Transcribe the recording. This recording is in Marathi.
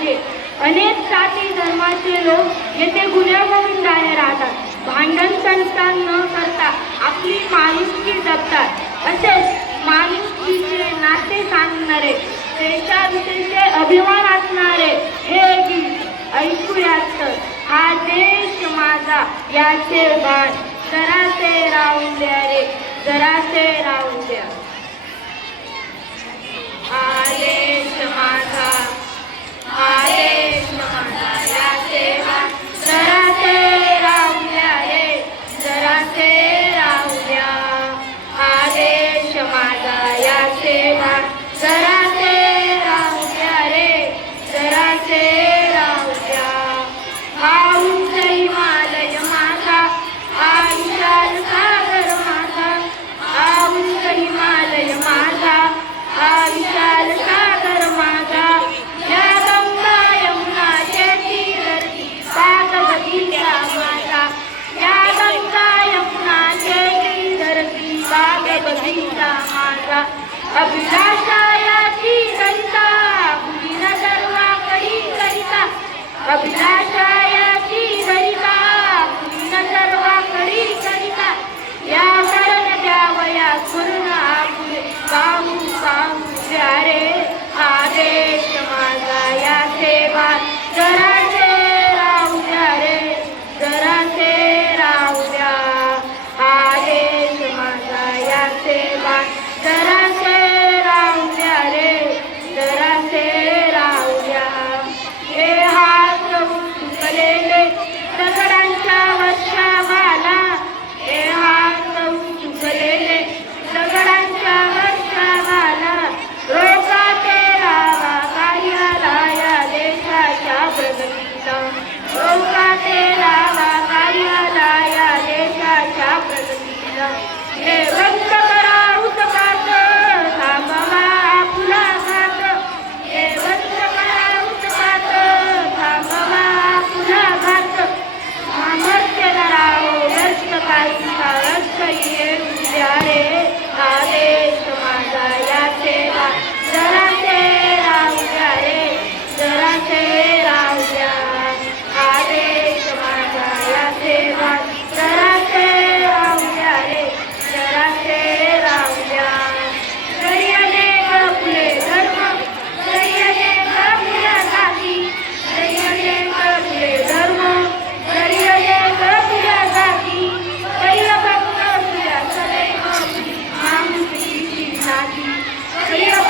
पाहिजे. अनेक जाती धर्माचे लोक येथे गुण्यागोविंदाने राहतात. भांडण संस्कार न करता आपली माणुसकी जपतात. असेच माणुसकीचे नाते सांगणारे देशाविषयीचे अभिमान असणारे हे गीत ऐकूयात तर हा देश माझा याचे बाण. जरासे द्या रे जरासे Abrirá